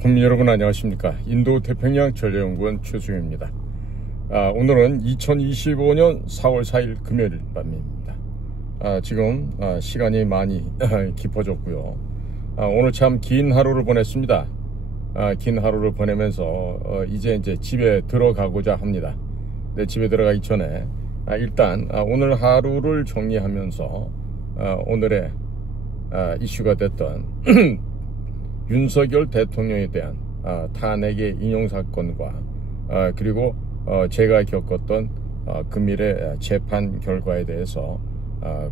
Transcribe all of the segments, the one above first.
국민 여러분 안녕하십니까. 인도태평양 전략연구원 최수영입니다. 오늘은 2025년 4월 4일 금요일 밤입니다. 지금 시간이 많이 깊어졌고요. 오늘 참 긴 하루를 보냈습니다. 긴 하루를 보내면서 이제 집에 들어가고자 합니다. 네, 집에 들어가기 전에 일단 오늘 하루를 정리하면서 오늘의 이슈가 됐던 윤석열 대통령에 대한 탄핵의 인용사건과 그리고 제가 겪었던 금일의 재판 결과에 대해서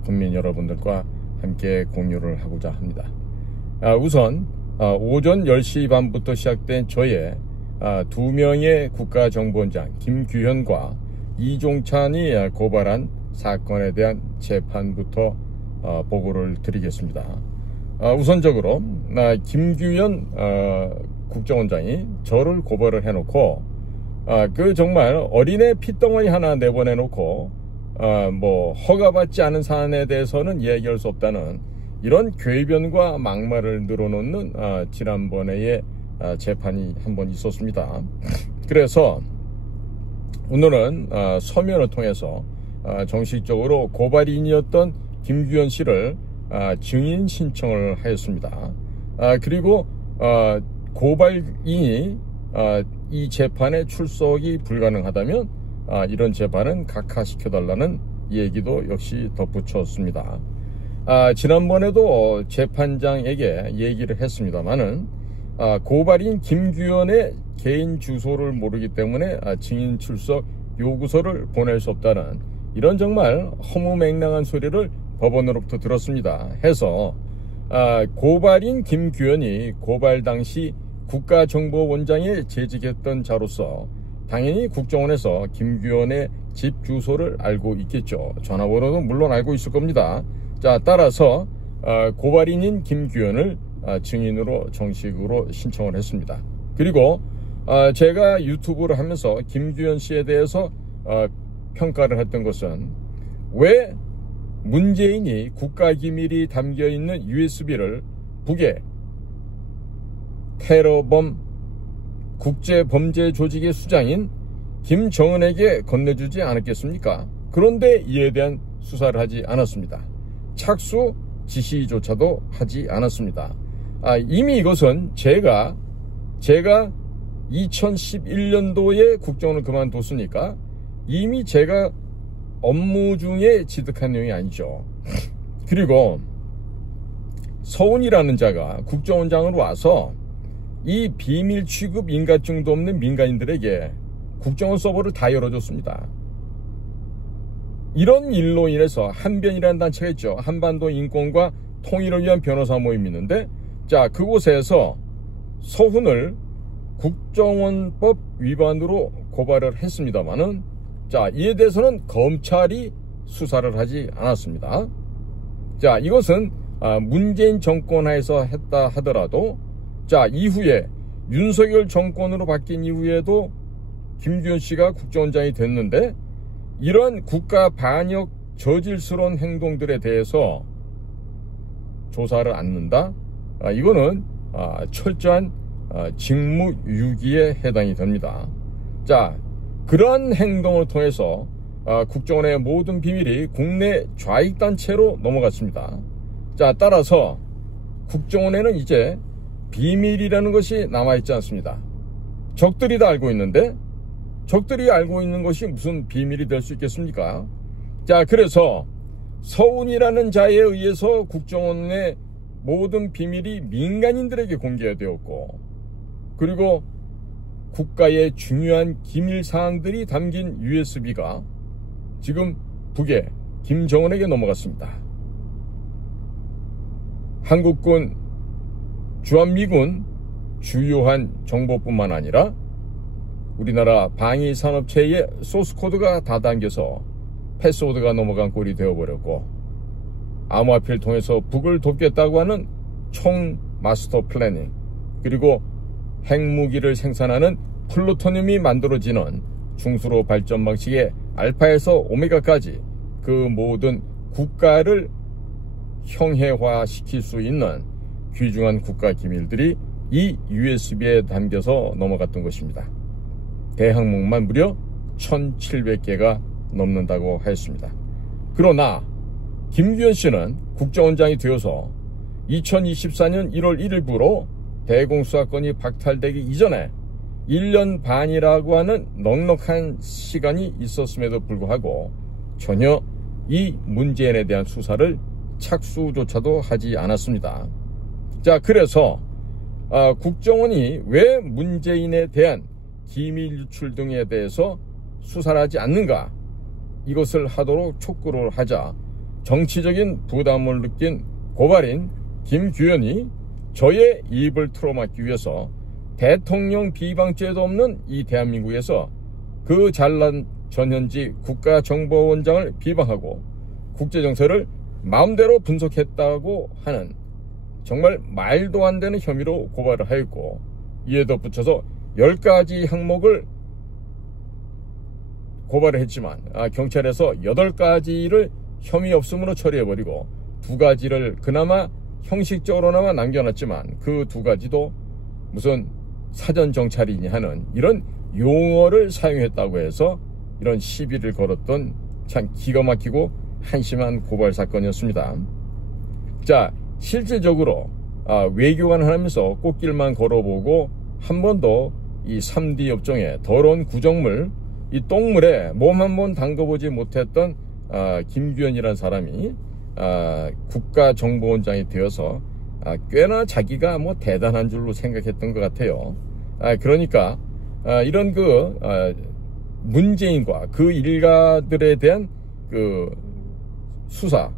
국민 여러분들과 함께 공유를 하고자 합니다. 우선 오전 10시 반부터 시작된 저의 두 명의 국가정보원장 김규현과 이종찬이 고발한 사건에 대한 재판부터 보고를 드리겠습니다. 우선적으로 김규현 국정원장이 저를 고발을 해놓고 정말 어린애 핏덩어리 하나 내보내놓고 허가받지 않은 사안에 대해서는 이야기할 수 없다는 이런 궤변과 막말을 늘어놓는 지난번에의 재판이 한번 있었습니다. 그래서 오늘은 서면을 통해서 정식적으로 고발인이었던 김규현 씨를 증인 신청을 하였습니다. 그리고 고발인이 이 재판에 출석이 불가능하다면 이런 재판은 각하시켜달라는 얘기도 역시 덧붙였습니다. 지난번에도 재판장에게 얘기를 했습니다만은 고발인 김규현의 개인 주소를 모르기 때문에 증인 출석 요구서를 보낼 수 없다는 이런 정말 허무맹랑한 소리를 법원으로부터 들었습니다. 해서 고발인 김규현이 고발 당시 국가정보원장에 재직했던 자로서 당연히 국정원에서 김규현의 집 주소를 알고 있겠죠. 전화번호는 물론 알고 있을 겁니다. 자, 따라서 고발인인 김규현을 증인으로 정식으로 신청을 했습니다. 그리고 제가 유튜브를 하면서 김규현 씨에 대해서 평가를 했던 것은 왜 문재인이 국가기밀이 담겨있는 USB를 북의 테러범 국제범죄조직의 수장인 김정은에게 건네주지 않았겠습니까? 그런데 이에 대한 수사를 하지 않았습니다. 착수 지시조차도 하지 않았습니다. 이미 이것은 제가 2011년도에 국정원을 그만뒀으니까 이미 제가 업무 중에 지득한 내용이 아니죠. 그리고 서훈이라는 자가 국정원장으로 와서 이 비밀 취급 인가증도 없는 민간인들에게 국정원 서버를 다 열어줬습니다. 이런 일로 인해서 한변이라는 단체가 있죠. 한반도 인권과 통일을 위한 변호사 모임이 있는데, 자, 그곳에서 서훈을 국정원법 위반으로 고발을 했습니다만은, 자, 이에 대해서는 검찰이 수사를 하지 않았습니다. 자, 이것은 문재인 정권 하에서 했다 하더라도, 자, 이후에 윤석열 정권으로 바뀐 이후에도 김규현 씨가 국정원장이 됐는데 이런 국가 반역 저질스러운 행동들에 대해서 조사를 않는다? 이거는 철저한 직무유기에 해당이 됩니다. 자, 그러한 행동을 통해서 국정원의 모든 비밀이 국내 좌익단체로 넘어갔습니다. 자, 따라서 국정원에는 이제 비밀이라는 것이 남아있지 않습니다. 적들이 다 알고 있는데 적들이 알고 있는 것이 무슨 비밀이 될 수 있겠습니까? 자, 그래서 서훈이라는 자에 의해서 국정원의 모든 비밀이 민간인들에게 공개되었고, 그리고 국가의 중요한 기밀사항들이 담긴 USB가 지금 북의 김정은에게 넘어갔습니다. 한국군, 주한미군 주요한 정보뿐만 아니라 우리나라 방위산업체의 소스코드가 다 담겨서 패스워드가 넘어간 꼴이 되어버렸고, 암호화폐를 통해서 북을 돕겠다고 하는 총 마스터 플래닝, 그리고 핵무기를 생산하는 플루토늄이 만들어지는 중수로 발전 방식의 알파에서 오메가까지 그 모든 국가를 형해화시킬 수 있는 귀중한 국가 기밀들이 이 USB에 담겨서 넘어갔던 것입니다. 대항목만 무려 1700개가 넘는다고 하였습니다. 그러나 김규현 씨는 국정원장이 되어서 2024년 1월 1일부로 대공수사권이 박탈되기 이전에 1년 반이라고 하는 넉넉한 시간이 있었음에도 불구하고 전혀 이 문재인에 대한 수사를 착수조차도 하지 않았습니다. 자, 그래서 국정원이 왜 문재인에 대한 기밀 유출 등에 대해서 수사를 하지 않는가, 이것을 하도록 촉구를 하자 정치적인 부담을 느낀 고발인 김규현이 저의 입을 틀어막기 위해서 대통령 비방죄도 없는 이 대한민국에서 그 잘난 전현직 국가정보원장을 비방하고 국제정세를 마음대로 분석했다고 하는 정말 말도 안 되는 혐의로 고발을 하였고, 이에 덧붙여서 10가지 항목을 고발을 했지만 경찰에서 8가지를 혐의 없음으로 처리해버리고 2가지를 그나마 형식적으로나마 남겨놨지만 그 2가지도 무슨 사전정찰이니 하는 이런 용어를 사용했다고 해서 이런 시비를 걸었던 참 기가 막히고 한심한 고발 사건이었습니다. 자, 실질적으로 외교관을 하면서 꽃길만 걸어보고 한 번도 이 3D 업종의 더러운 구정물, 이 똥물에 몸 한 번 담궈보지 못했던 김규현이라는 사람이 국가정보원장이 되어서 꽤나 자기가 뭐 대단한 줄로 생각했던 것 같아요. 그러니까 이런 문재인과 그 일가들에 대한 그 수사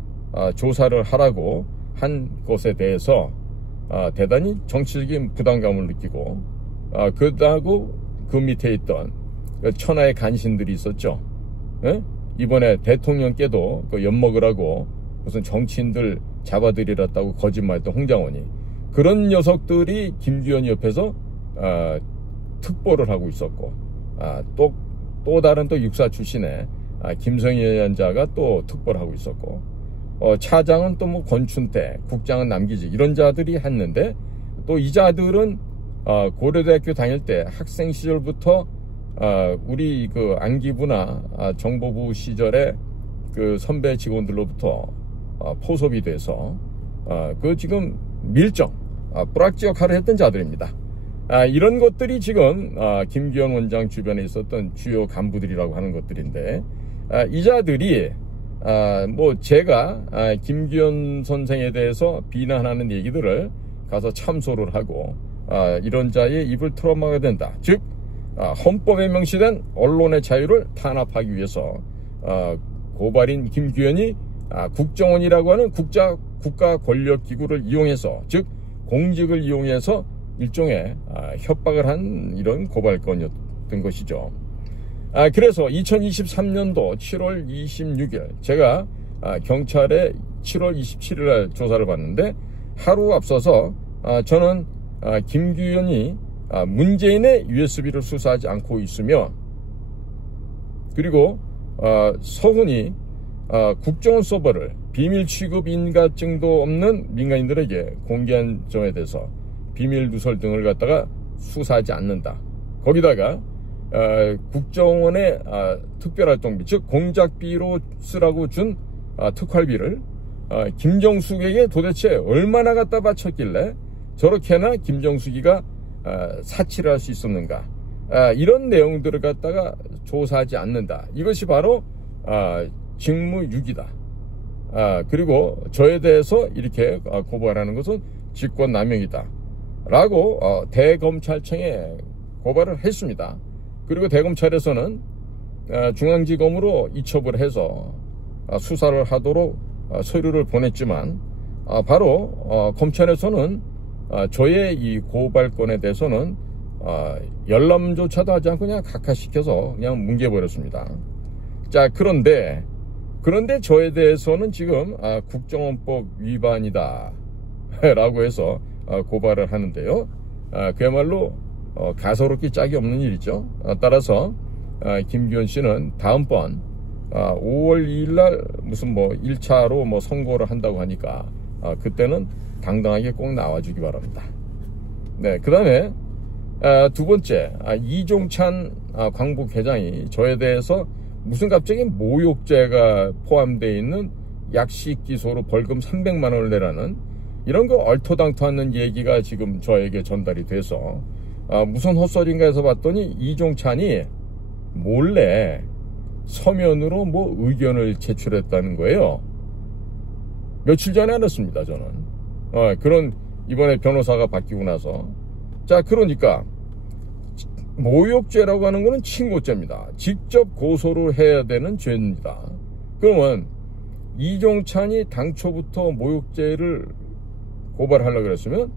조사를 하라고 한 것에 대해서 대단히 정치적인 부담감을 느끼고, 그러고 그 밑에 있던 천하의 간신들이 있었죠. 에? 이번에 대통령께도 그 엿먹으라고 무슨 정치인들 잡아들이랬다고 거짓말했던 홍장원이, 그런 녀석들이 김규현 옆에서 특보를 하고 있었고, 또 다른 또 육사 출신의 김성희 연자가 또 특보를 하고 있었고, 차장은 또 뭐 권춘태, 국장은 남기직, 이런 자들이 했는데, 또 이 자들은 고려대학교 다닐 때 학생 시절부터 우리 그 안기부나 정보부 시절에 그 선배 직원들로부터 포섭이 돼서 그 지금 밀정 뿌락지 역할을 했던 자들입니다. 이런 것들이 지금 김규현 원장 주변에 있었던 주요 간부들이라고 하는 것들인데, 이 자들이 뭐 제가 김규현 선생에 대해서 비난하는 얘기들을 가서 참소를 하고 이런 자의 입을 틀어막아야 된다. 즉 헌법에 명시된 언론의 자유를 탄압하기 위해서 고발인 김규현이 국정원이라고 하는 국가 권력 기구를 이용해서, 즉 공직을 이용해서 일종의 협박을 한 이런 고발건이었던 것이죠. 그래서 2023년도 7월 26일 제가 경찰에 7월 27일 날 조사를 받는데, 하루 앞서서 저는 김규현이 문재인의 USB를 수사하지 않고 있으며, 그리고 서훈이 국정원 서버를 비밀 취급 인가증도 없는 민간인들에게 공개한 점에 대해서 비밀 누설 등을 갖다가 수사하지 않는다. 거기다가 국정원의 특별활동비, 즉 공작비로 쓰라고 준 특활비를 김정숙에게 도대체 얼마나 갖다 바쳤길래 저렇게나 김정숙이가 사치를 할 수 있었는가, 이런 내용들을 갖다가 조사하지 않는다. 이것이 바로 직무유기다. 그리고 저에 대해서 이렇게 고발하는 것은 직권남용이다 라고 대검찰청에 고발을 했습니다. 그리고 대검찰에서는 중앙지검으로 이첩을 해서 수사를 하도록 서류를 보냈지만, 바로 검찰에서는 저의 이 고발건에 대해서는 열람조차도 하지 않고 그냥 각하시켜서 그냥 뭉개버렸습니다. 자, 그런데 저에 대해서는 지금 국정원법 위반이다 라고 해서 고발을 하는데요. 그야말로 가소롭기 짝이 없는 일이죠. 따라서 김규현 씨는 다음번 5월 2일 날 무슨 뭐 1차로 뭐 선고를 한다고 하니까 그때는 당당하게 꼭 나와주기 바랍니다. 네, 그 다음에 두 번째, 이종찬 광복회장이 저에 대해서 무슨 갑자기 모욕죄가 포함되어 있는 약식 기소로 벌금 300만 원을 내라는 이런 거 얼토당토 않는 얘기가 지금 저에게 전달이 돼서 무슨 헛소리인가 해서 봤더니 이종찬이 몰래 서면으로 뭐 의견을 제출했다는 거예요. 며칠 전에 알았습니다, 저는. 그런 이번에 변호사가 바뀌고 나서. 자, 그러니까 모욕죄라고 하는 거는 친고죄입니다. 직접 고소를 해야 되는 죄입니다. 그러면 이종찬이 당초부터 모욕죄를 고발하려고 그랬으면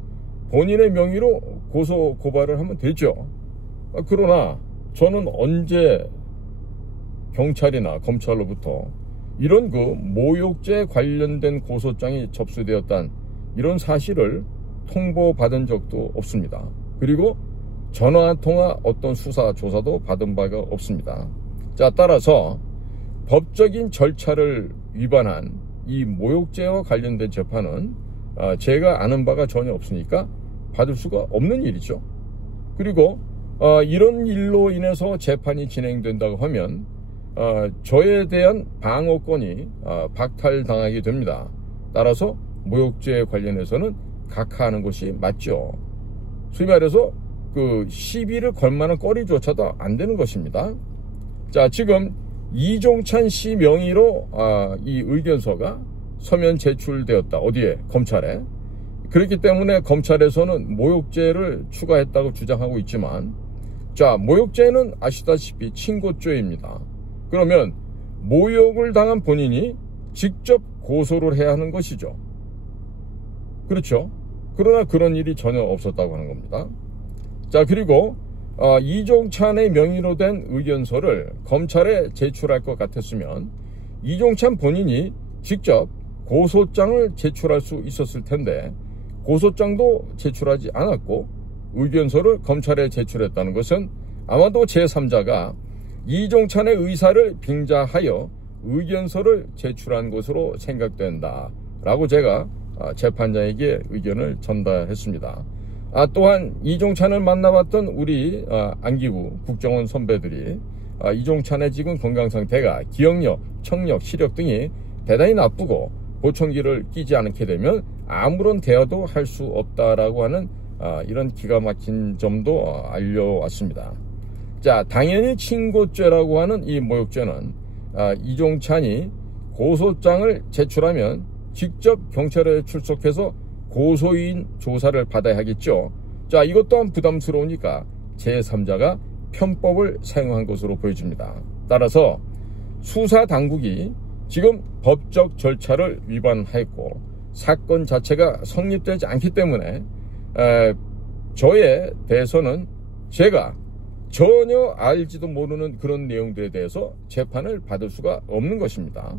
본인의 명의로 고소 고발을 하면 되죠. 그러나 저는 언제 경찰이나 검찰로부터 이런 그 모욕죄 관련된 고소장이 접수되었다는 이런 사실을 통보받은 적도 없습니다. 그리고 전화 한 통화 어떤 수사 조사도 받은 바가 없습니다. 자, 따라서 법적인 절차를 위반한 이 모욕죄와 관련된 재판은 제가 아는 바가 전혀 없으니까 받을 수가 없는 일이죠. 그리고 이런 일로 인해서 재판이 진행된다고 하면 저에 대한 방어권이 박탈당하게 됩니다. 따라서 모욕죄에 관련해서는 각하하는 것이 맞죠. 소위 말해서 그 시비를 걸 만한 거리조차도 안 되는 것입니다. 자, 지금 이종찬 씨 명의로 이 의견서가 서면 제출되었다. 어디에? 검찰에. 그렇기 때문에 검찰에서는 모욕죄를 추가했다고 주장하고 있지만, 자, 모욕죄는 아시다시피 친고죄입니다. 그러면 모욕을 당한 본인이 직접 고소를 해야 하는 것이죠. 그렇죠? 그러나 그런 일이 전혀 없었다고 하는 겁니다. 자, 그리고 이종찬의 명의로 된 의견서를 검찰에 제출할 것 같았으면 이종찬 본인이 직접 고소장을 제출할 수 있었을 텐데 고소장도 제출하지 않았고 의견서를 검찰에 제출했다는 것은 아마도 제3자가 이종찬의 의사를 빙자하여 의견서를 제출한 것으로 생각된다라고 제가 재판장에게 의견을 전달했습니다. 또한 이종찬을 만나봤던 우리 안기부 국정원 선배들이 이종찬의 지금 건강 상태가 기억력, 청력, 시력 등이 대단히 나쁘고 보청기를 끼지 않게 되면 아무런 대화도 할 수 없다라고 하는 이런 기가 막힌 점도 알려왔습니다. 자, 당연히 친고죄라고 하는 이 모욕죄는 이종찬이 고소장을 제출하면 직접 경찰에 출석해서 고소인 조사를 받아야 하겠죠. 자, 이것 또한 부담스러우니까 제3자가 편법을 사용한 것으로 보여집니다. 따라서 수사당국이 지금 법적 절차를 위반했고 사건 자체가 성립되지 않기 때문에 저에 대해서는 제가 전혀 알지도 모르는 그런 내용들에 대해서 재판을 받을 수가 없는 것입니다.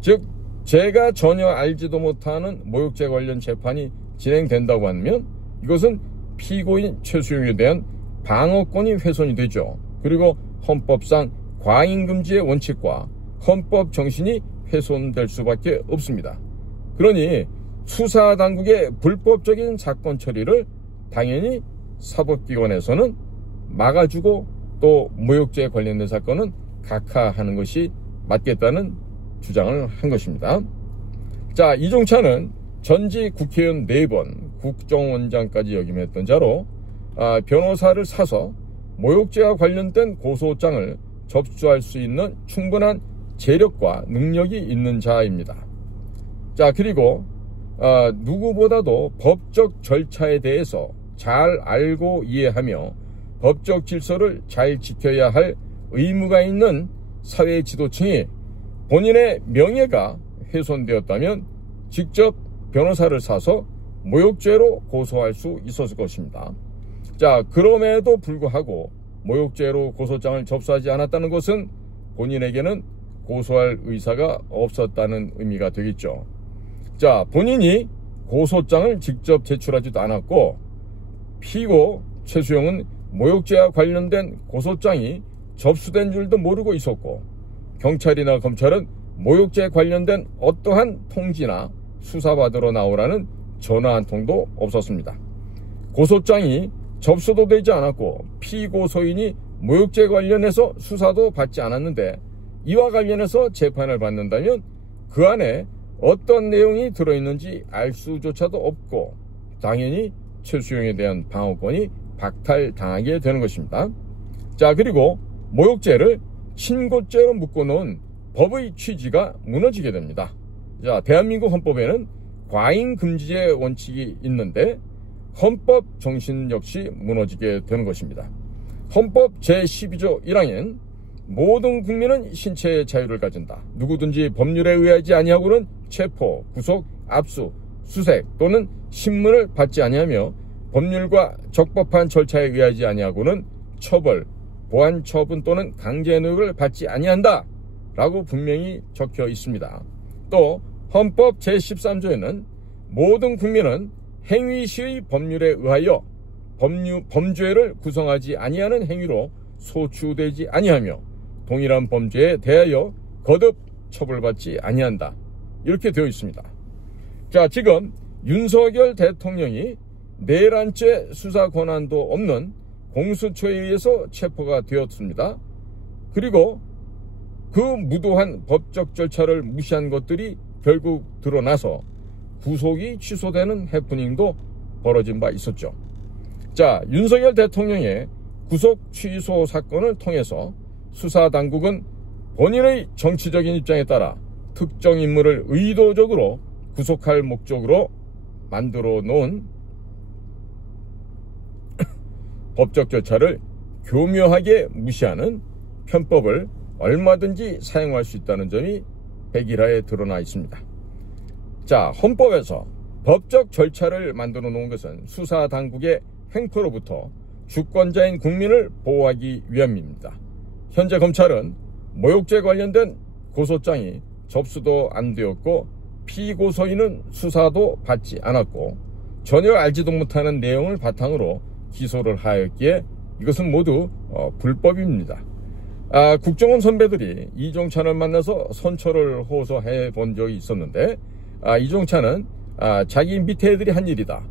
즉 제가 전혀 알지도 못하는 모욕죄 관련 재판이 진행된다고 하면 이것은 피고인 최수용에 대한 방어권이 훼손이 되죠. 그리고 헌법상 과잉금지의 원칙과 헌법 정신이 훼손될 수밖에 없습니다. 그러니 수사당국의 불법적인 사건 처리를 당연히 사법기관에서는 막아주고 또 모욕죄에 관련된 사건은 각하하는 것이 맞겠다는 주장을 한 것입니다. 자, 이종찬은 전직 국회의원 4번 국정원장까지 역임했던 자로 변호사를 사서 모욕죄와 관련된 고소장을 접수할 수 있는 충분한 재력과 능력이 있는 자입니다. 자, 그리고 누구보다도 법적 절차에 대해서 잘 알고 이해하며 법적 질서를 잘 지켜야 할 의무가 있는 사회 지도층이 본인의 명예가 훼손되었다면 직접 변호사를 사서 모욕죄로 고소할 수 있었을 것입니다. 자, 그럼에도 불구하고 모욕죄로 고소장을 접수하지 않았다는 것은 본인에게는 고소할 의사가 없었다는 의미가 되겠죠. 자, 본인이 고소장을 직접 제출하지도 않았고 피고 최수용은 모욕죄와 관련된 고소장이 접수된 줄도 모르고 있었고 경찰이나 검찰은 모욕죄에 관련된 어떠한 통지나 수사받으러 나오라는 전화 한 통도 없었습니다. 고소장이 접수도 되지 않았고 피고소인이 모욕죄 관련해서 수사도 받지 않았는데 이와 관련해서 재판을 받는다면 그 안에 어떤 내용이 들어있는지 알 수조차도 없고 당연히 최수용에 대한 방어권이 박탈당하게 되는 것입니다. 자, 그리고 모욕죄를 친고죄로 묶어놓은 법의 취지가 무너지게 됩니다. 자, 대한민국 헌법에는 과잉금지의 원칙이 있는데 헌법 정신 역시 무너지게 되는 것입니다. 헌법 제12조 1항엔 모든 국민은 신체의 자유를 가진다. 누구든지 법률에 의하지 아니하고는 체포, 구속, 압수, 수색 또는 신문을 받지 아니하며 법률과 적법한 절차에 의하지 아니하고는 처벌, 보안 처분 또는 강제노역을 받지 아니한다 라고 분명히 적혀 있습니다. 또 헌법 제13조에는 모든 국민은 행위시의 법률에 의하여 범죄를 구성하지 아니하는 행위로 소추되지 아니하며 동일한 범죄에 대하여 거듭 처벌받지 아니한다. 이렇게 되어 있습니다. 자, 지금 윤석열 대통령이 내란죄 수사 권한도 없는 공수처에 의해서 체포가 되었습니다. 그리고 그 무도한 법적 절차를 무시한 것들이 결국 드러나서 구속이 취소되는 해프닝도 벌어진 바 있었죠. 자, 윤석열 대통령의 구속 취소 사건을 통해서 수사당국은 본인의 정치적인 입장에 따라 특정 인물을 의도적으로 구속할 목적으로 만들어 놓은 법적 절차를 교묘하게 무시하는 편법을 얼마든지 사용할 수 있다는 점이 백일하에 드러나 있습니다. 자, 헌법에서 법적 절차를 만들어 놓은 것은 수사당국의 횡포로부터 주권자인 국민을 보호하기 위함입니다. 현재 검찰은 모욕죄 관련된 고소장이 접수도 안 되었고 피고소인은 수사도 받지 않았고 전혀 알지도 못하는 내용을 바탕으로 기소를 하였기에 이것은 모두 불법입니다. 국정원 선배들이 이종찬을 만나서 선처를 호소해 본 적이 있었는데 이종찬은 자기 밑에 애들이 한 일이다.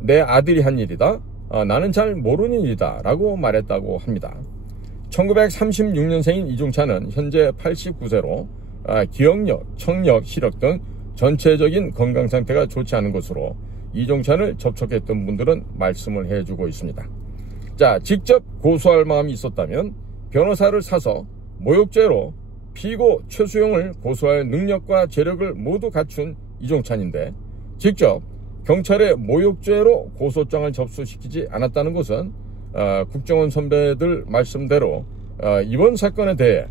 내 아들이 한 일이다. 나는 잘 모르는 일이다 라고 말했다고 합니다. 1936년생인 이종찬은 현재 89세로 기억력, 청력, 시력 등 전체적인 건강 상태가 좋지 않은 것으로 이종찬을 접촉했던 분들은 말씀을 해주고 있습니다. 자, 직접 고소할 마음이 있었다면 변호사를 사서 모욕죄로 피고 최수용을 고소할 능력과 재력을 모두 갖춘 이종찬인데 직접 경찰에 모욕죄로 고소장을 접수시키지 않았다는 것은 국정원 선배들 말씀대로 이번 사건에 대해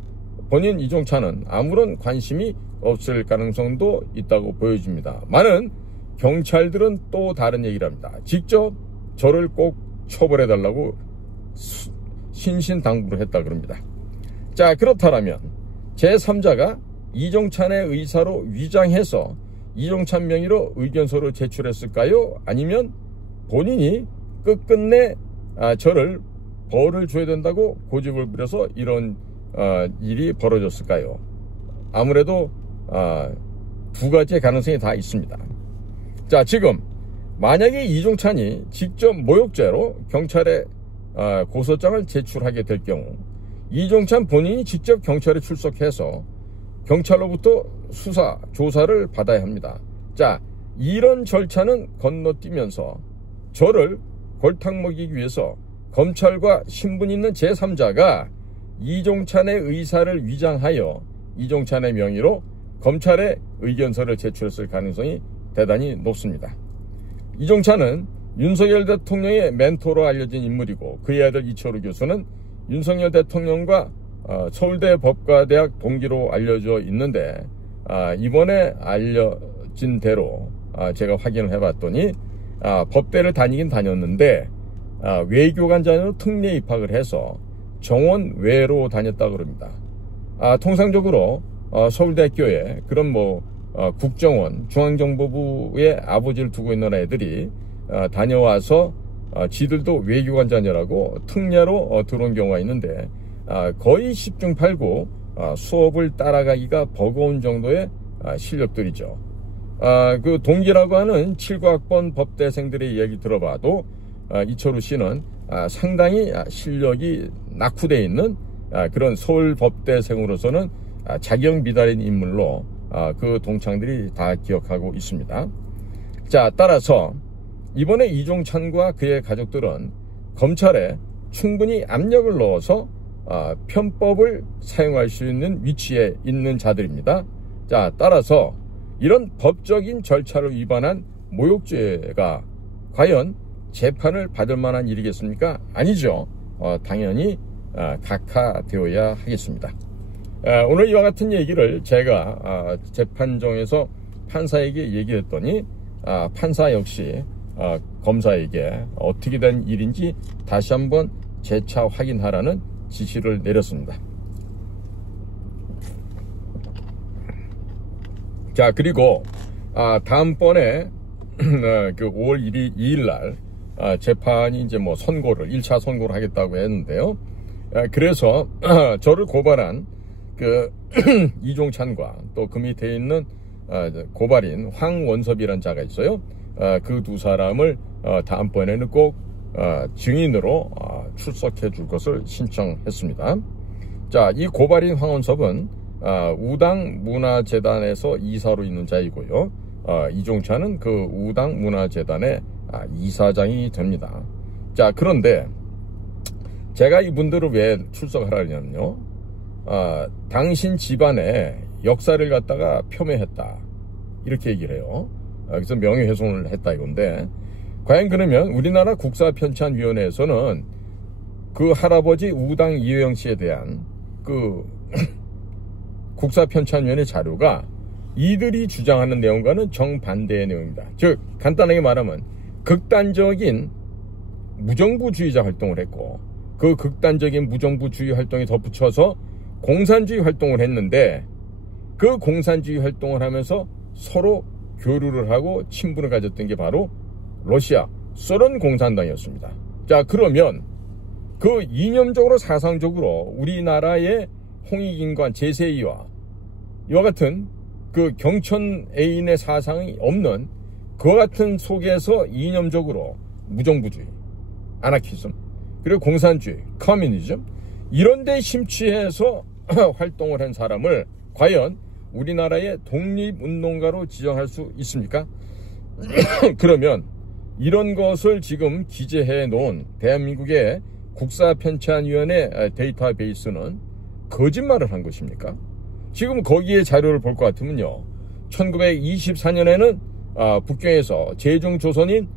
본인 이종찬은 아무런 관심이 없을 가능성도 있다고 보여집니다. 많은 경찰들은 또 다른 얘기를 합니다. 직접 저를 꼭 처벌해달라고 신신당부를 했다 그럽니다. 자, 그렇다면 제3자가 이종찬의 의사로 위장해서 이종찬 명의로 의견서를 제출했을까요? 아니면 본인이 끝끝내 저를 벌을 줘야 된다고 고집을 부려서 이런 일이 벌어졌을까요? 아무래도 두 가지의 가능성이 다 있습니다. 자, 지금 만약에 이종찬이 직접 모욕죄로 경찰에 고소장을 제출하게 될 경우 이종찬 본인이 직접 경찰에 출석해서 경찰로부터 수사, 조사를 받아야 합니다. 자, 이런 절차는 건너뛰면서 저를 골탕 먹이기 위해서 검찰과 신분 있는 제3자가 이종찬의 의사를 위장하여 이종찬의 명의로 검찰에 의견서를 제출했을 가능성이 대단히 높습니다. 이종찬은 윤석열 대통령의 멘토로 알려진 인물이고 그의 아들 이철우 교수는 윤석열 대통령과 서울대 법과대학 동기로 알려져 있는데 이번에 알려진 대로 제가 확인을 해봤더니 법대를 다니긴 다녔는데 외교관 자녀로 특례 입학을 해서 정원 외로 다녔다고 그럽니다. 통상적으로 서울대학교에 그런 국정원, 중앙정보부의 아버지를 두고 있는 애들이 다녀와서 지들도 외교관 자녀라고 특례로 들어온 경우가 있는데 거의 10중 8구 수업을 따라가기가 버거운 정도의 실력들이죠. 그 동기라고 하는 7과학번 법대생들의 이야기 들어봐도 이철우 씨는 상당히 실력이 낙후되어 있는 그런 서울법대생으로서는 자격 미달인 인물로 그 동창들이 다 기억하고 있습니다. 자, 따라서 이번에 이종찬과 그의 가족들은 검찰에 충분히 압력을 넣어서 편법을 사용할 수 있는 위치에 있는 자들입니다. 자, 따라서 이런 법적인 절차를 위반한 모욕죄가 과연 재판을 받을 만한 일이겠습니까? 아니죠. 당연히 각하되어야 하겠습니다. 오늘 이와 같은 얘기를 제가 재판정에서 판사에게 얘기했더니 판사 역시 검사에게 어떻게 된 일인지 다시 한번 재차 확인하라는 지시를 내렸습니다. 자, 그리고 다음번에 그 5월 2일 날 재판이 이제 뭐 1차 선고를 하겠다고 했는데요. 그래서 저를 고발한 그 이종찬과 또 그 밑에 있는 고발인 황원섭이라는 자가 있어요. 그 두 사람을 다음번에는 꼭 증인으로 출석해 줄 것을 신청했습니다. 자, 이 고발인 황원섭은 우당 문화재단에서 이사로 있는 자이고요. 이종찬은 그 우당 문화재단의 이사장이 됩니다. 자, 그런데 제가 이분들을 왜 출석하라냐면요. 당신 집안의 역사를 갖다가 폄훼했다. 이렇게 얘기를 해요. 그래서 명예훼손을 했다 이건데, 과연 그러면 우리나라 국사편찬위원회에서는 그 할아버지 우당 이회영 씨에 대한 그 국사편찬위원회 자료가 이들이 주장하는 내용과는 정반대의 내용입니다. 즉 간단하게 말하면 극단적인 무정부주의자 활동을 했고, 그 극단적인 무정부주의 활동에 덧붙여서 공산주의 활동을 했는데, 그 공산주의 활동을 하면서 서로 교류를 하고 친분을 가졌던 게 바로 러시아 소련 공산당이었습니다. 자, 그러면 그 이념적으로 사상적으로 우리나라의 홍익인관 제세이와 이와 같은 그 경천 애인의 사상이 없는 그와 같은 속에서 이념적으로 무정부주의, 아나키즘, 그리고 공산주의, 커뮤니즘 이런 데 심취해서 활동을 한 사람을 과연 우리나라의 독립운동가로 지정할 수 있습니까? 그러면 이런 것을 지금 기재해 놓은 대한민국의 국사편찬위원회 데이터베이스는 거짓말을 한 것입니까? 지금 거기에 자료를 볼 것 같으면요, 1924년에는 북경에서 제중조선인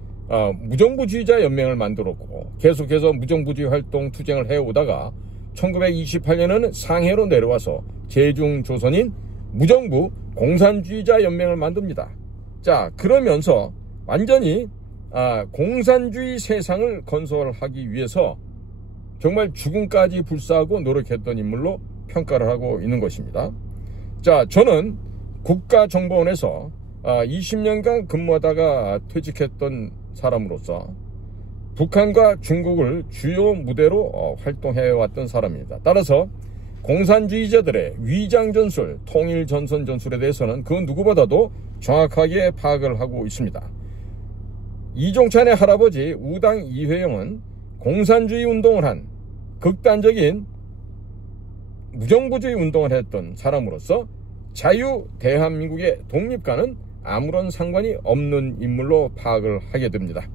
무정부주의자 연맹을 만들었고 계속해서 무정부주의 활동 투쟁을 해오다가 1928년에는 상해로 내려와서 제중조선인 무정부 공산주의자 연맹을 만듭니다. 자, 그러면서 완전히 공산주의 세상을 건설하기 위해서 정말 죽음까지 불사하고 노력했던 인물로 평가를 하고 있는 것입니다. 자, 저는 국가정보원에서 20년간 근무하다가 퇴직했던 사람으로서 북한과 중국을 주요 무대로 활동해왔던 사람입니다. 따라서 공산주의자들의 위장전술, 통일전선 전술에 대해서는 그 누구보다도 정확하게 파악을 하고 있습니다. 이종찬의 할아버지 우당 이회영은 공산주의 운동을 한 극단적인 무정부주의 운동을 했던 사람으로서 자유 대한민국의 독립과는 아무런 상관이 없는 인물로 파악을 하게 됩니다.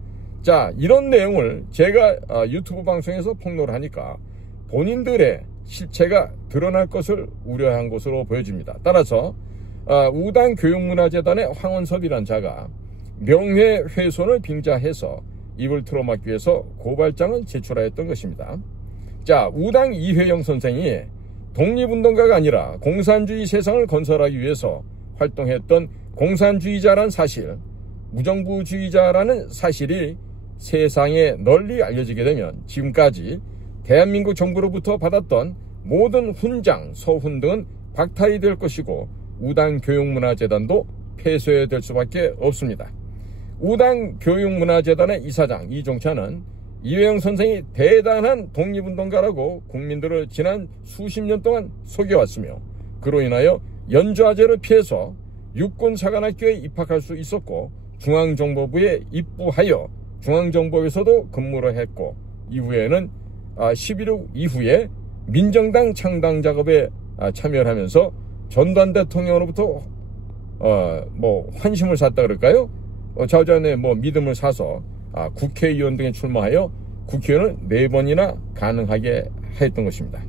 자, 이런 내용을 제가 유튜브 방송에서 폭로를 하니까 본인들의 실체가 드러날 것을 우려한 것으로 보여집니다. 따라서 우당 교육문화재단의 황원섭이란 자가 명예훼손을 빙자해서 입을 틀어막기 위해서 고발장을 제출하였던 것입니다. 자, 우당 이회영 선생이 독립운동가가 아니라 공산주의 세상을 건설하기 위해서 활동했던 공산주의자란 사실, 무정부주의자라는 사실이 세상에 널리 알려지게 되면 지금까지 대한민국 정부로부터 받았던 모든 훈장, 서훈 등은 박탈이 될 것이고 우당 교육문화재단도 폐쇄될 수밖에 없습니다. 우당 교육문화재단의 이사장 이종찬은 이회영 선생이 대단한 독립운동가라고 국민들을 지난 수십 년 동안 속여왔으며 그로 인하여 연좌제를 피해서 육군사관학교에 입학할 수 있었고 중앙정보부에 입부하여 중앙정보에서도 근무를 했고, 이후에는 11.6 이후에 민정당 창당 작업에 참여를 하면서 전두환 대통령으로부터 환심을 샀다 그럴까요? 좌우전에 믿음을 사서 국회의원 등에 출마하여 국회의원을 4번이나 가능하게 했던 것입니다.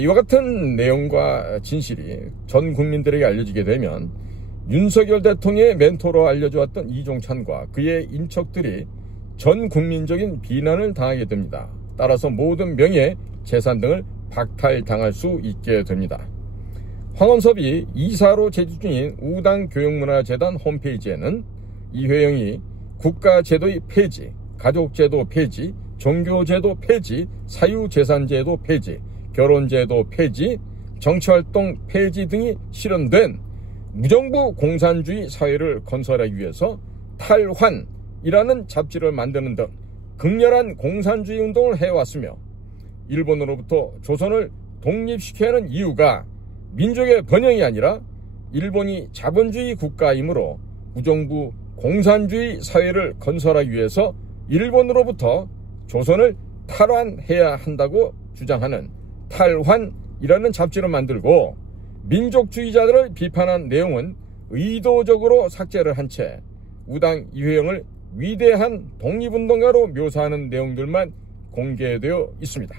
이와 같은 내용과 진실이 전 국민들에게 알려지게 되면 윤석열 대통령의 멘토로 알려주었던 이종찬과 그의 인척들이 전 국민적인 비난을 당하게 됩니다. 따라서 모든 명예, 재산 등을 박탈당할 수 있게 됩니다. 황원섭이 이사로 제주 중인 우당교육문화재단 홈페이지에는 이회영이 국가제도의 폐지, 가족제도 폐지, 종교제도 폐지, 사유재산제도 폐지, 결혼제도 폐지, 정치활동 폐지 등이 실현된 무정부 공산주의 사회를 건설하기 위해서 탈환이라는 잡지를 만드는 등 극렬한 공산주의 운동을 해왔으며, 일본으로부터 조선을 독립시켜야 하는 이유가 민족의 번영이 아니라 일본이 자본주의 국가이므로 무정부 공산주의 사회를 건설하기 위해서 일본으로부터 조선을 탈환해야 한다고 주장하는 탈환이라는 잡지를 만들고, 민족주의자들을 비판한 내용은 의도적으로 삭제를 한 채 우당 이회영을 위대한 독립운동가로 묘사하는 내용들만 공개되어 있습니다.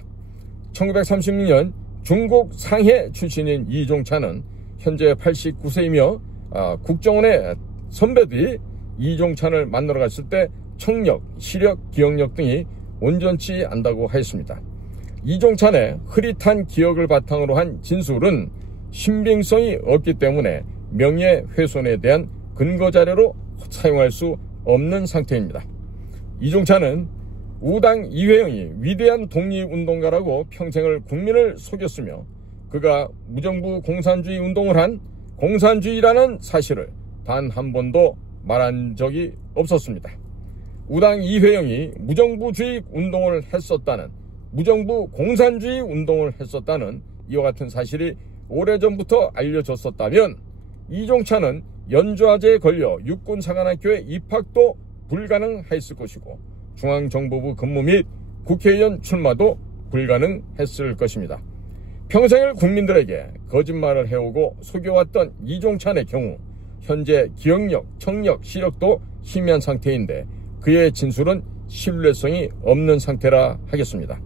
1936년 중국 상해 출신인 이종찬은 현재 89세이며 국정원의 선배들이 이종찬을 만나러 갔을 때 청력, 시력, 기억력 등이 온전치 않다고 하였습니다. 이종찬의 흐릿한 기억을 바탕으로 한 진술은 신빙성이 없기 때문에 명예훼손에 대한 근거자료로 사용할 수 없는 상태입니다. 이종찬은 우당 이회영이 위대한 독립운동가라고 평생을 국민을 속였으며, 그가 무정부 공산주의 운동을 한 공산주의라는 사실을 단 한 번도 말한 적이 없었습니다. 우당 이회영이 무정부주의 운동을 했었다는, 무정부 공산주의 운동을 했었다는 이와 같은 사실이 오래전부터 알려졌었다면 이종찬은 연좌제에 걸려 육군사관학교에 입학도 불가능했을 것이고, 중앙정보부 근무 및 국회의원 출마도 불가능했을 것입니다. 평생을 국민들에게 거짓말을 해오고 속여왔던 이종찬의 경우 현재 기억력, 청력, 시력도 희미한 상태인데 그의 진술은 신뢰성이 없는 상태라 하겠습니다.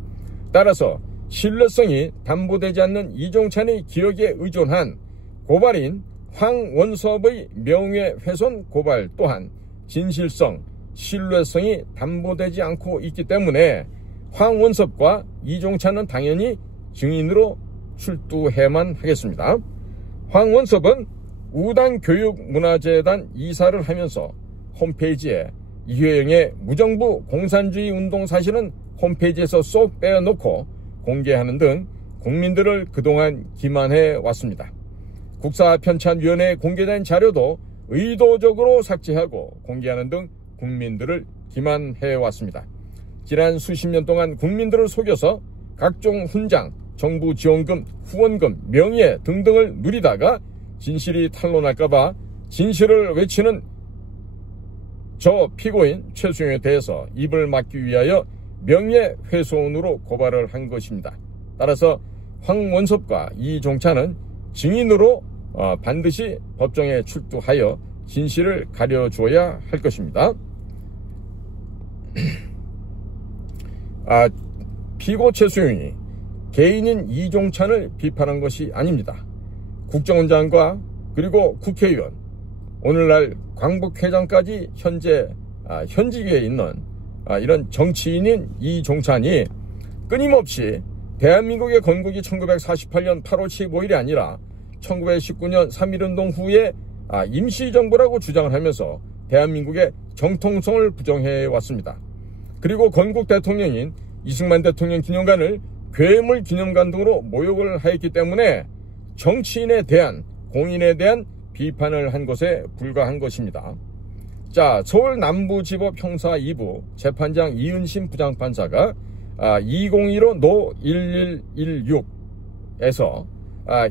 따라서 신뢰성이 담보되지 않는 이종찬의 기억에 의존한 고발인 황원섭의 명예훼손 고발 또한 진실성, 신뢰성이 담보되지 않고 있기 때문에 황원섭과 이종찬은 당연히 증인으로 출두해만 하겠습니다. 황원섭은 우당교육문화재단 이사를 하면서 홈페이지에 이회영의 무정부 공산주의 운동 사실은 홈페이지에서 쏙 빼어놓고 공개하는 등 국민들을 그동안 기만해 왔습니다. 국사편찬위원회에 공개된 자료도 의도적으로 삭제하고 공개하는 등 국민들을 기만해 왔습니다. 지난 수십 년 동안 국민들을 속여서 각종 훈장, 정부 지원금, 후원금, 명예 등등을 누리다가 진실이 탄로날까봐 진실을 외치는 저 피고인 최수영에 대해서 입을 막기 위하여 명예훼손으로 고발을 한 것입니다. 따라서 황원섭과 이종찬은 증인으로 반드시 법정에 출두하여 진실을 가려줘야 할 것입니다. 피고 최수영이 개인인 이종찬을 비판한 것이 아닙니다. 국정원장과 그리고 국회의원, 오늘날 광복회장까지 현재 현직에 있는 이런 정치인인 이종찬이 끊임없이 대한민국의 건국이 1948년 8월 15일이 아니라 1919년 3.1운동 후에 임시정부라고 주장을 하면서 대한민국의 정통성을 부정해 왔습니다. 그리고 건국 대통령인 이승만 대통령 기념관을 괴물 기념관 등으로 모욕을 하였기 때문에 정치인에 대한, 공인에 대한 비판을 한 것에 불과한 것입니다. 자, 서울 남부지법 형사 2부 재판장 이은심 부장판사가 2015 노 1116에서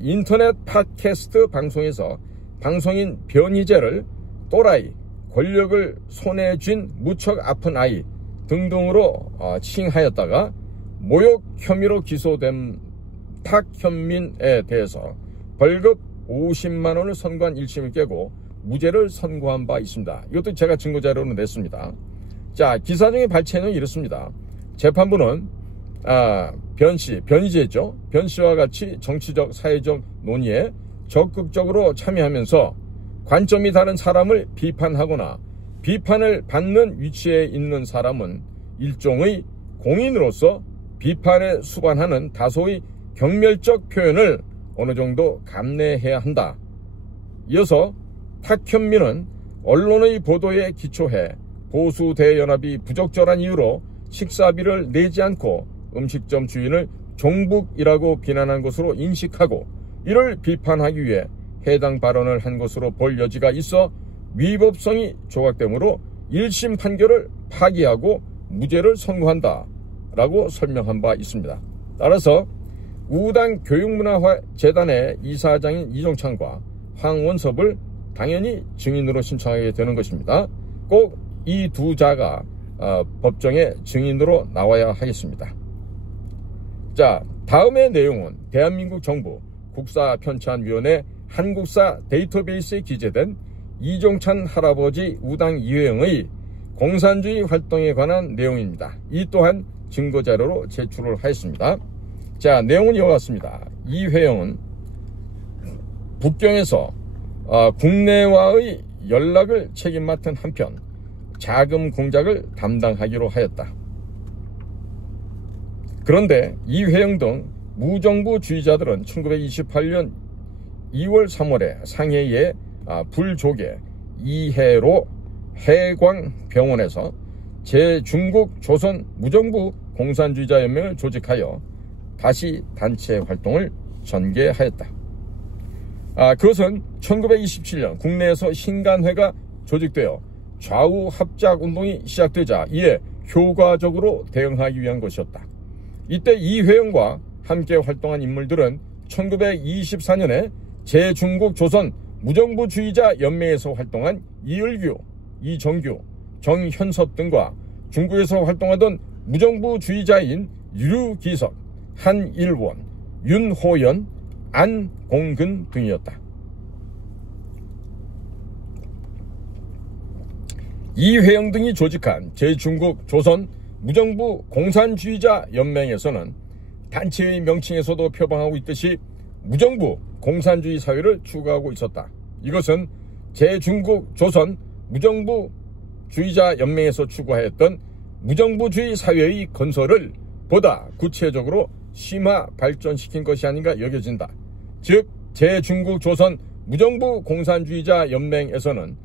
인터넷 팟캐스트 방송에서 방송인 변희재를 또라이, 권력을 손에 쥔 무척 아픈 아이 등등으로 칭하였다가 모욕 혐의로 기소된 탁현민에 대해서 벌금 50만 원을 선고한 1심을 깨고 무죄를 선고한 바 있습니다. 이것도 제가 증거자료로 냈습니다. 자, 기사 중에 발췌 내용이 이렇습니다. 재판부는 변희재죠. 변씨와 같이 정치적, 사회적 논의에 적극적으로 참여하면서 관점이 다른 사람을 비판하거나 비판을 받는 위치에 있는 사람은 일종의 공인으로서 비판에 수반하는 다소의 경멸적 표현을 어느 정도 감내해야 한다. 이어서 탁현민은 언론의 보도에 기초해 보수대연합이 부적절한 이유로 식사비를 내지 않고 음식점 주인을 종북이라고 비난한 것으로 인식하고 이를 비판하기 위해 해당 발언을 한 것으로 볼 여지가 있어 위법성이 조각되므로 1심 판결을 파기하고 무죄를 선고한다 라고 설명한 바 있습니다. 따라서 우당 교육문화재단의 이사장인 이종찬과 황원섭을 당연히 증인으로 신청하게 되는 것입니다. 꼭 이 두 자가 법정에 증인으로 나와야 하겠습니다. 자, 다음의 내용은 대한민국 정부 국사편찬위원회 한국사 데이터베이스에 기재된 이종찬 할아버지 우당 이회영의 공산주의 활동에 관한 내용입니다. 이 또한 증거자료로 제출을 하였습니다. 자, 내용은 이와 같습니다. 이회영은 북경에서 국내와의 연락을 책임 맡은 한편 자금 공작을 담당하기로 하였다. 그런데 이회영 등 무정부주의자들은 1928년 2월 3월에 상해의 불조계 이해로 해광병원에서 제중국 조선 무정부 공산주의자 연맹을 조직하여 다시 단체 활동을 전개하였다. 그것은 1927년 국내에서 신간회가 조직되어 좌우 합작 운동이 시작되자 이에 효과적으로 대응하기 위한 것이었다. 이때 이회영과 함께 활동한 인물들은 1924년에 제중국 조선 무정부주의자 연맹에서 활동한 이을규, 이정규, 정현섭 등과 중국에서 활동하던 무정부주의자인 류기석, 한일원, 윤호연, 안공근 등이었다. 이회영 등이 조직한 제중국 조선 무정부 공산주의자 연맹에서는 단체의 명칭에서도 표방하고 있듯이 무정부 공산주의 사회를 추구하고 있었다. 이것은 제중국 조선 무정부주의자 연맹에서 추구하였던 무정부주의 사회의 건설을 보다 구체적으로 심화 발전시킨 것이 아닌가 여겨진다. 즉 제중국 조선 무정부 공산주의자 연맹에서는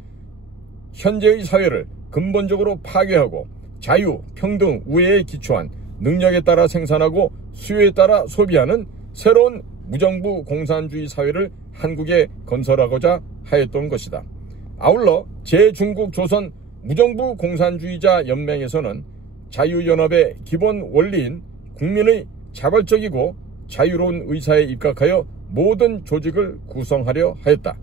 현재의 사회를 근본적으로 파괴하고 자유, 평등, 우애에 기초한 능력에 따라 생산하고 수요에 따라 소비하는 새로운 무정부 공산주의 사회를 한국에 건설하고자 하였던 것이다. 아울러 제중국 조선 무정부 공산주의자 연맹에서는 자유연합의 기본 원리인 국민의 자발적이고 자유로운 의사에 입각하여 모든 조직을 구성하려 하였다.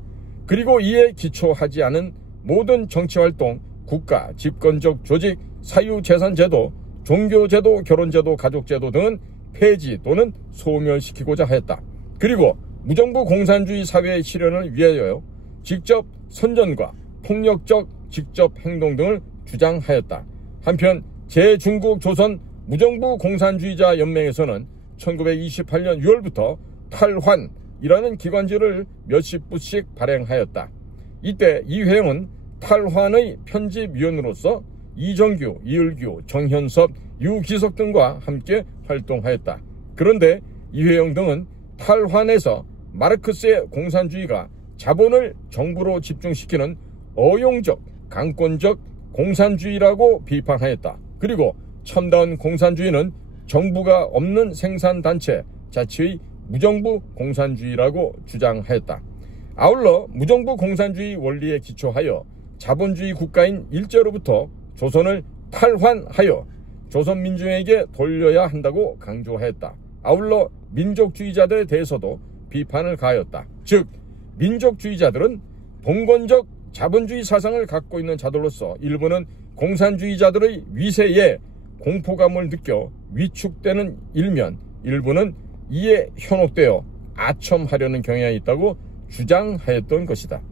그리고 이에 기초하지 않은 모든 정치활동, 국가, 집권적 조직, 사유재산제도, 종교제도, 결혼제도, 가족제도 등은 폐지 또는 소멸시키고자 하였다. 그리고 무정부 공산주의 사회의 실현을 위하여 직접 선전과 폭력적 직접 행동 등을 주장하였다. 한편 제중국 조선 무정부 공산주의자 연맹에서는 1928년 6월부터 탈환이라는 기관지를 몇십 부씩 발행하였다. 이때 이회영은 탈환의 편집위원으로서 이정규, 이을규, 정현섭, 유기석 등과 함께 활동하였다. 그런데 이회영 등은 탈환에서 마르크스의 공산주의가 자본을 정부로 집중시키는 어용적, 강권적 공산주의라고 비판하였다. 그리고 첨단 공산주의는 정부가 없는 생산단체 자체의 무정부 공산주의라고 주장하였다. 아울러 무정부 공산주의 원리에 기초하여 자본주의 국가인 일제로부터 조선을 탈환하여 조선민중에게 돌려야 한다고 강조하였다. 아울러 민족주의자들에 대해서도 비판을 가하였다. 즉 민족주의자들은 봉건적 자본주의 사상을 갖고 있는 자들로서 일부는 공산주의자들의 위세에 공포감을 느껴 위축되는 일면, 일부는 이에 현혹되어 아첨하려는 경향이 있다고 주장하였던 것이다.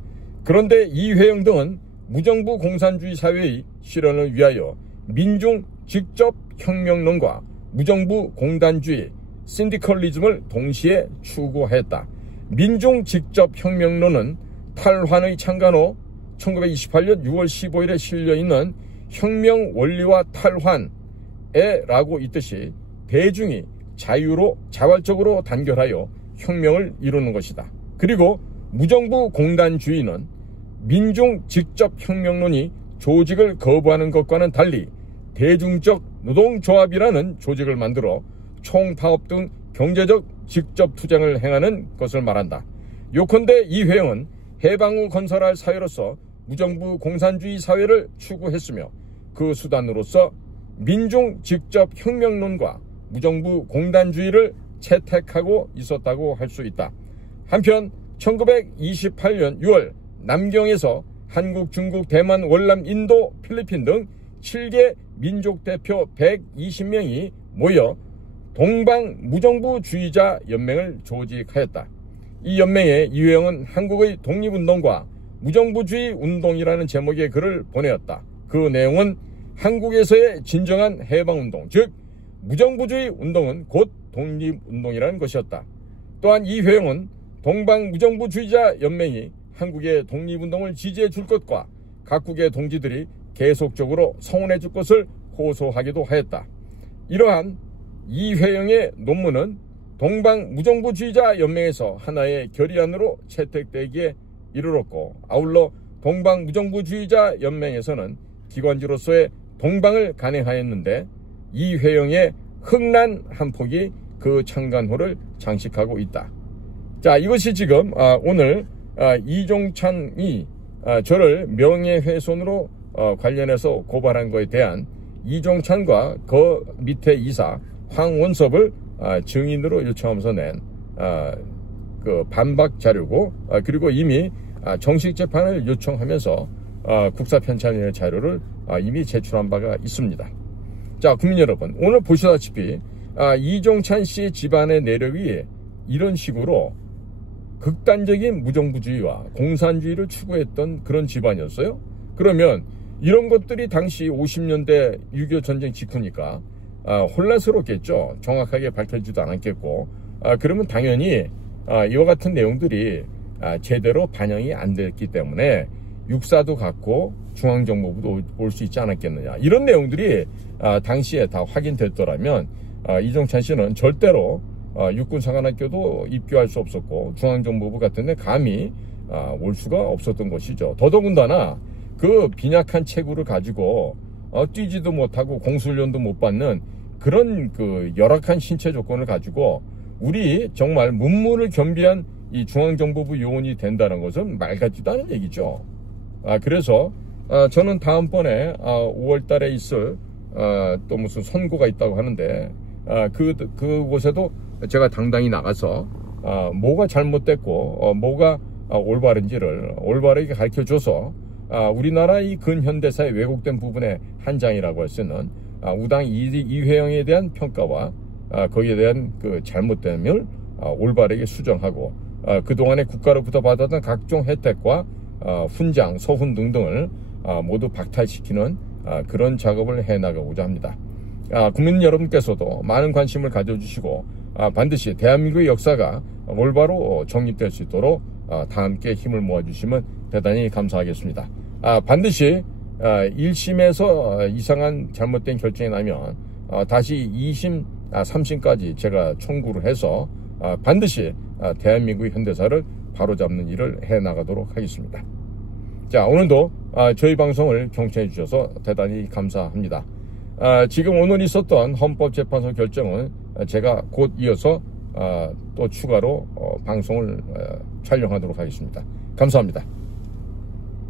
그런데 이회영 등은 무정부 공산주의 사회의 실현을 위하여 민중 직접 혁명론과 무정부 공단주의 신디컬리즘을 동시에 추구하였다. 민중 직접 혁명론은 탈환의 창간호 1928년 6월 15일에 실려있는 혁명 원리와 탈환에라고 있듯이 대중이 자유로 자발적으로 단결하여 혁명을 이루는 것이다. 그리고 무정부 공단주의는 민중 직접 혁명론이 조직을 거부하는 것과는 달리 대중적 노동조합이라는 조직을 만들어 총파업 등 경제적 직접 투쟁을 행하는 것을 말한다. 요컨대 이회영은 해방 후 건설할 사회로서 무정부 공산주의 사회를 추구했으며 그 수단으로서 민중 직접 혁명론과 무정부 공단주의를 채택하고 있었다고 할 수 있다. 한편 1928년 6월 남경에서 한국, 중국, 대만, 월남, 인도, 필리핀 등 7개 민족 대표 120명이 모여 동방 무정부주의자 연맹을 조직하였다. 이 연맹에 이회영은 한국의 독립운동과 무정부주의 운동이라는 제목의 글을 보내었다. 그 내용은 한국에서의 진정한 해방운동, 즉 무정부주의 운동은 곧 독립운동이라는 것이었다. 또한 이회영은 동방무정부주의자 연맹이 한국의 독립운동을 지지해 줄 것과 각국의 동지들이 계속적으로 성원해 줄 것을 호소하기도 하였다. 이러한 이회영의 논문은 동방무정부주의자 연맹에서 하나의 결의안으로 채택되기에 이르렀고, 아울러 동방무정부주의자 연맹에서는 기관지로서의 동방을 간행하였는데 이회영의 흥란 한 폭이 그 창간호를 장식하고 있다. 자, 이것이 지금 오늘 이종찬이 저를 명예훼손으로 관련해서 고발한 것에 대한 이종찬과 그 밑에 이사 황원섭을 증인으로 요청하면서 낸 그 반박 자료고, 그리고 이미 정식 재판을 요청하면서 국사편찬위원회 자료를 이미 제출한 바가 있습니다. 자, 국민 여러분, 오늘 보시다시피 이종찬 씨의 집안의 내력이 이런 식으로 극단적인 무정부주의와 공산주의를 추구했던 그런 집안이었어요. 그러면 이런 것들이 당시 50년대 6.25 전쟁 직후니까 혼란스럽겠죠. 정확하게 밝혀지지도 않았겠고, 그러면 당연히 이와 같은 내용들이 제대로 반영이 안 됐기 때문에 육사도 갖고 중앙정보부도 올 수 있지 않았겠느냐. 이런 내용들이 당시에 다 확인됐더라면 이종찬 씨는 절대로 육군사관학교도 입교할 수 없었고 중앙정보부 같은 데 감히 올 수가 없었던 것이죠. 더더군다나 그 빈약한 체구를 가지고 뛰지도 못하고 공수훈련도 못 받는 그런 그 열악한 신체 조건을 가지고 우리 정말 문무를 겸비한 이 중앙정보부 요원이 된다는 것은 말 같지도 않은 얘기죠. 그래서 저는 다음번에 5월 달에 있을 또 무슨 선고가 있다고 하는데 그곳에도 제가 당당히 나가서 뭐가 잘못됐고 뭐가 올바른지를 올바르게 가르쳐줘서 우리나라 이 근현대사의 왜곡된 부분의 한 장이라고 할 수 있는 우당 이회영에 대한 평가와 거기에 대한 그 잘못됨을 올바르게 수정하고 그동안에 국가로부터 받았던 각종 혜택과 훈장, 서훈 등등을 모두 박탈시키는 그런 작업을 해나가고자 합니다. 국민 여러분께서도 많은 관심을 가져주시고 반드시 대한민국의 역사가 올바로 정립될 수 있도록 다 함께 힘을 모아주시면 대단히 감사하겠습니다. 반드시 1심에서 이상한 잘못된 결정이 나면 다시 2심, 3심까지 제가 청구를 해서 반드시 대한민국의 현대사를 바로잡는 일을 해나가도록 하겠습니다. 자, 오늘도 저희 방송을 경청해 주셔서 대단히 감사합니다. 지금 오늘 있었던 헌법재판소 결정은 제가 곧 이어서 또 추가로 방송을 촬영하도록 하겠습니다. 감사합니다.